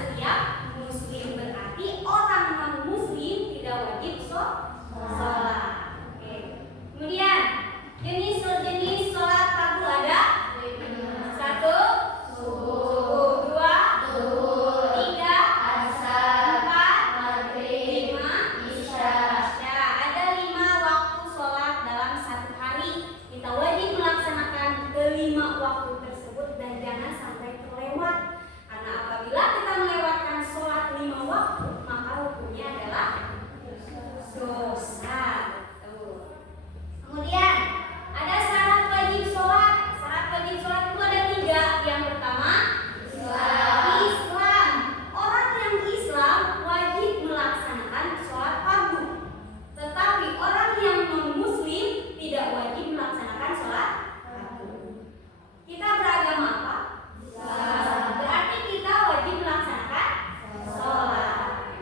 setiap muslim, berarti orang non muslim tidak wajib sholat. Oke. Kemudian jenis sholat fardu ada 1 subuh, 2 zuhur, 3 asar, 4 maghrib, 5 isya. Ada 5 waktu sholat dalam satu hari. Kita wajib melaksanakan kelima waktu tersebut dan jangan sampai terlewat. Karena apabila kita melewatkan sholat 5 waktu, maka hukumnya adalah dosa. Kemudian ada syarat wajib sholat. Syarat wajib sholat itu ada 3. Yang pertama Islam. Orang yang Islam wajib melaksanakan sholat fardu. Tetapi orang yang non muslim tidak wajib melaksanakan sholat fardu. Kita beragama apa? Islam. Berarti kita wajib melaksanakan sholat.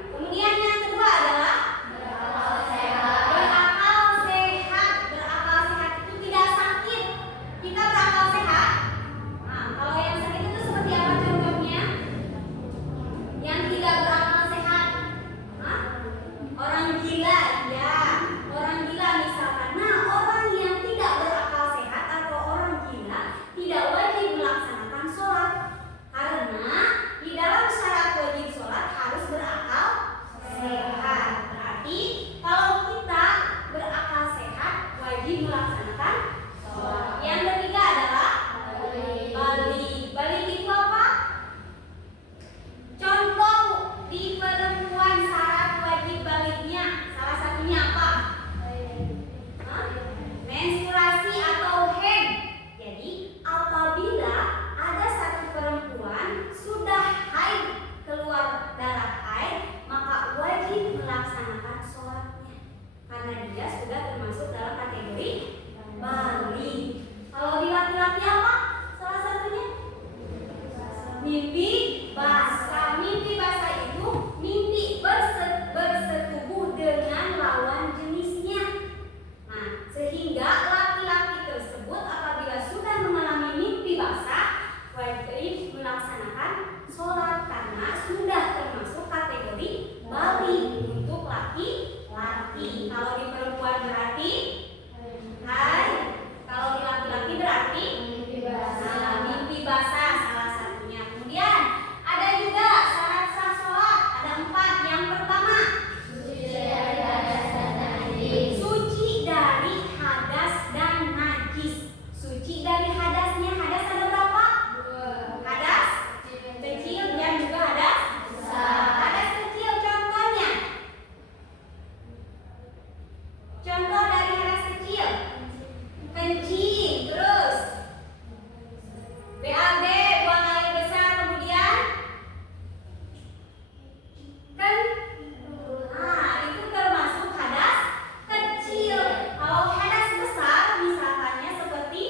Kemudian yang kedua adalah berakal sehat. Berakal sehat itu tidak sakit. Kita berakal sehat. Nah, kalau yang sakit itu seperti apa contohnya? Yang tidak berakal sehat. Hah? Orang gila, ya. Orang gila misalkan. Nah, orang yang tidak berakal sehat atau orang gila tidak wajib melaksanakan sholat. Karena di dalam syarat wajib sholat harus berakal sehat. Berarti kalau kita berakal sehat wajib melaksanakan sholat. Yang ketiga adalah balik. Balik itu apa? Contoh di perempuan syarat wajib baliknya salah satunya apa? Hah? Menstruasi atau haid. Jadi apabila ada satu perempuan sudah haid, keluar darah haid, maka wajib melaksanakan sholatnya karena dia sudah termasuk dalam kategori balik. Kalau di laki-laki apa? Salah satunya mimpi basah. Mimpi basah itu mimpi bersetubuh dengan lawan jenisnya. Nah, sehingga laki-laki tersebut apabila sudah mengalami mimpi basah wajib melaksanakan sholat karena sudah termasuk kategori balik untuk laki-laki. Kalau di perempuan berarti haid. Kalau di laki-laki berarti mimpi basah salah satunya. Kemudian ada juga syarat sah sholat. Ada 4. Yang pertama suci dari hadas dan najis. Suci dari hadasnya. Hadas ada berapa? 2. Hadas kecil dan juga hadas besar. Hadas kecil contohnya. Contoh dari hadas kecil. Kencing, terus BAB, buang air besar, kemudian kan, itu termasuk hadas kecil. Kalau hadas besar misalkannya seperti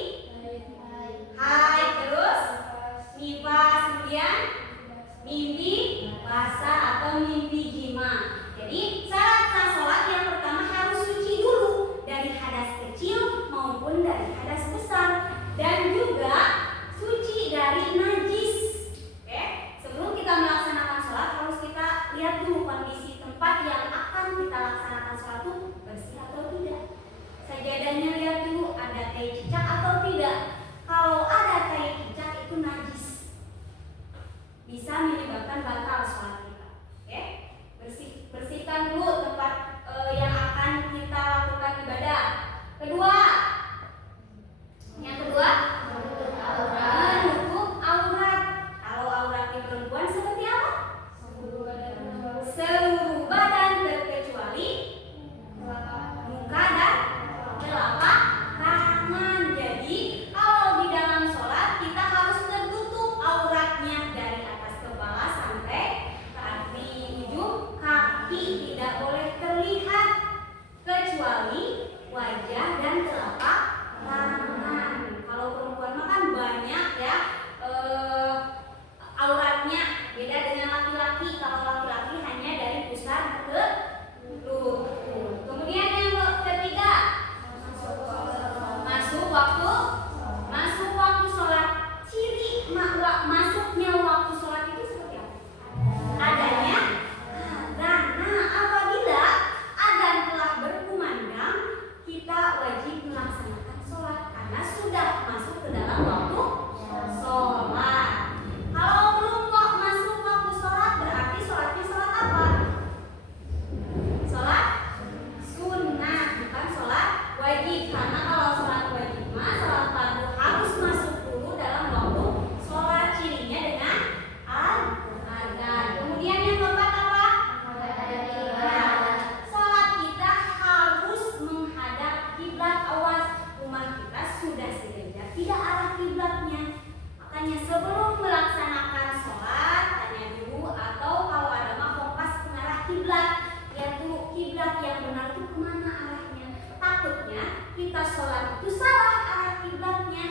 tidak arah kiblatnya. Makanya sebelum melaksanakan sholat tanya dulu, atau kalau ada mah kompas pengarah kiblat, lihat dulu kiblat yang benar itu kemana arahnya. Takutnya kita sholat itu salah arah kiblatnya.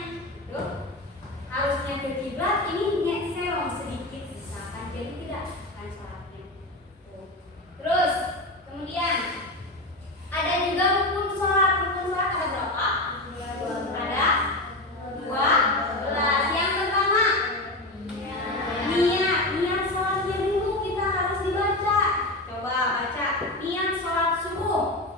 Harusnya ke kiblat, ini serong sedikit misalkan, jadi tidak akan sholatnya. Terus kemudian ada juga rukun sholat. Rukun sholat ada berapa? Ada 12. Yang pertama niat. Niat sholatnya dulu kita harus dibaca. Coba baca niat sholat subuh.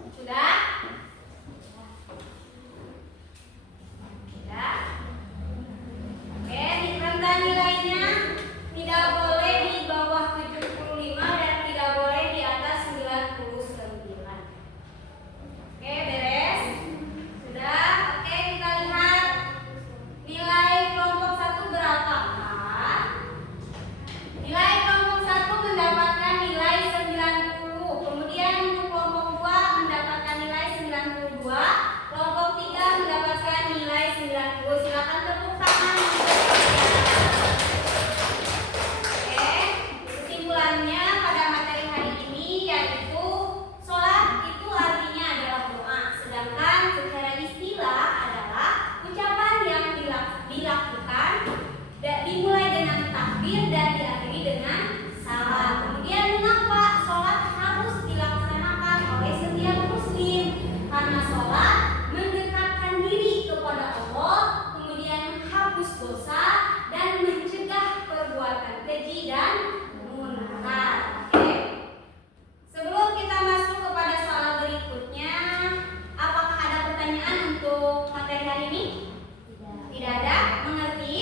Sudah? Sudah? Oke, rentan nilainya tidak boleh di bawah 75 dan tidak boleh di atas 99. Oke, beres? Sudah? Oke, kita lihat nilai kelompok 1 berapakah? Nilai kelompok 1 mendapatkan nilai 90. Kemudian untuk kelompok 2 mendapatkan nilai 92. Kelompok 3 mendapatkan nilai 90. Silakan tepuk tangan. Oke, kesimpulannya pada materi hari ini yaitu sholat itu artinya adalah doa. Sedangkan secara istilah adalah ucapan yang dilakukan dimulai dengan takbir dan diakhiri dengan salam. Kemudian mengapa sholat harus dilaksanakan oleh setiap muslim? Karena sholat mendekatkan diri kepada Allah, kemudian menghapus dosa dan mencegah perbuatan keji dan munkar. Oke. Sebelum kita masuk kepada soal berikutnya, apakah ada pertanyaan untuk materi hari ini? Tidak ada? Mengerti?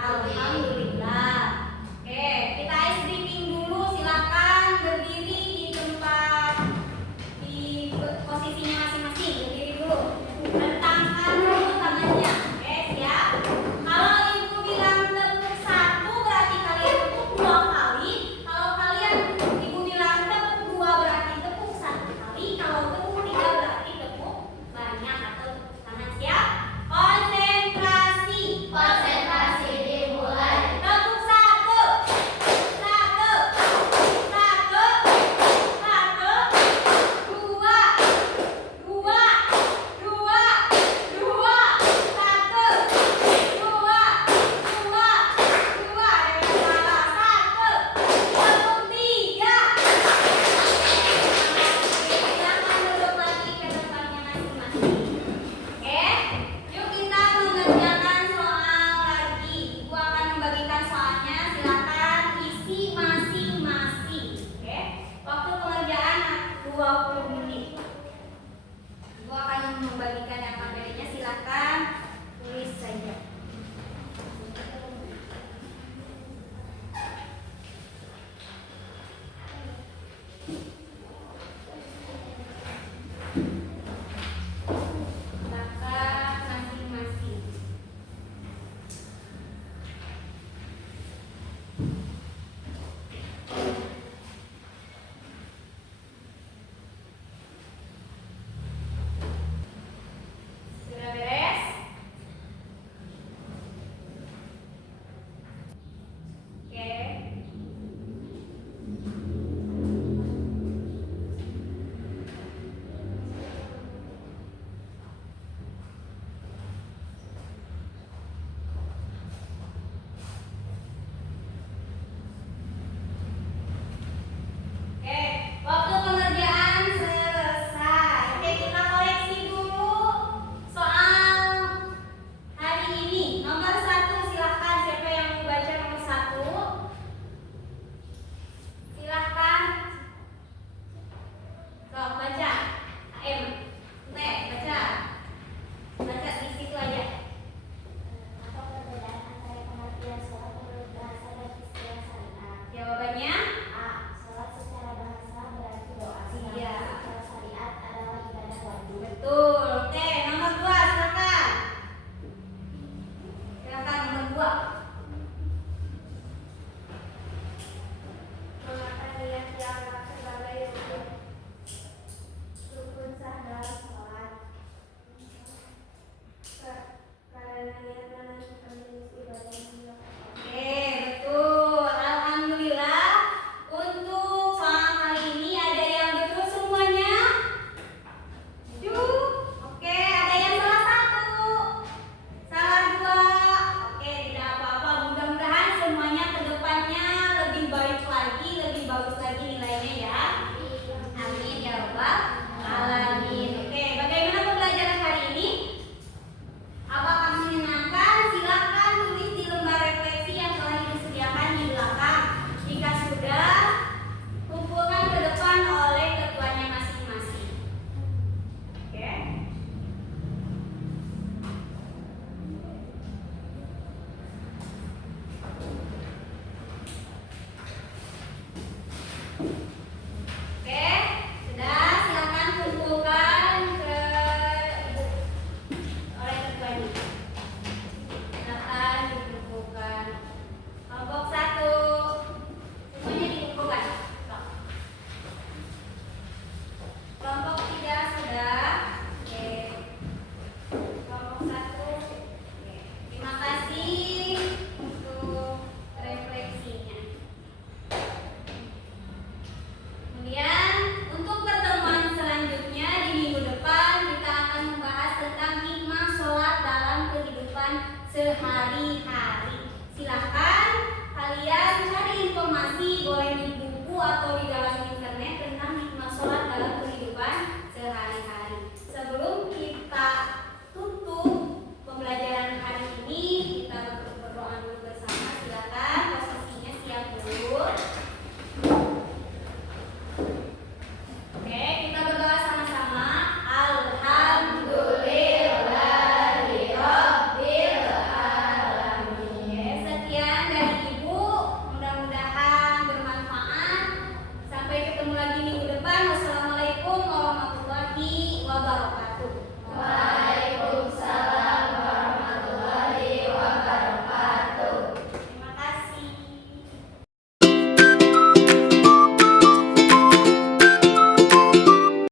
Alhamdulillah. Oke, kita ice breaking dulu. Silakan berdiri di tempat di posisinya masing-masing. Berdiri dulu. Rentangkan dulu tangannya. Oke, siap. Kalau ibu bilang tepuk 1 berarti kalian tepuk 2 kali. Kalau ibu bilang tepuk 2 berarti tepuk 1 kali. Kalau tepuk 3 berarti tepuk banyak atau tepuk tangan. Siap? Konsentrasi. Konsentrasi dimulai. Tepuk 1. 1. 1. 1. 2. 2. 2. 2. 1. 2. 2. 2. Ada yang salah. 1. Tepuk 3. Silakan duduk lagi ke tempatnya masing-masing. Oke, yuk kita mengerjakan soal lagi. Ibu akan membagikan soalnya. Silakan isi masing-masing. Oke, waktu pengerjaan 20 menit. Ibu akan membagikan yang materinya. Silakan tulis saja.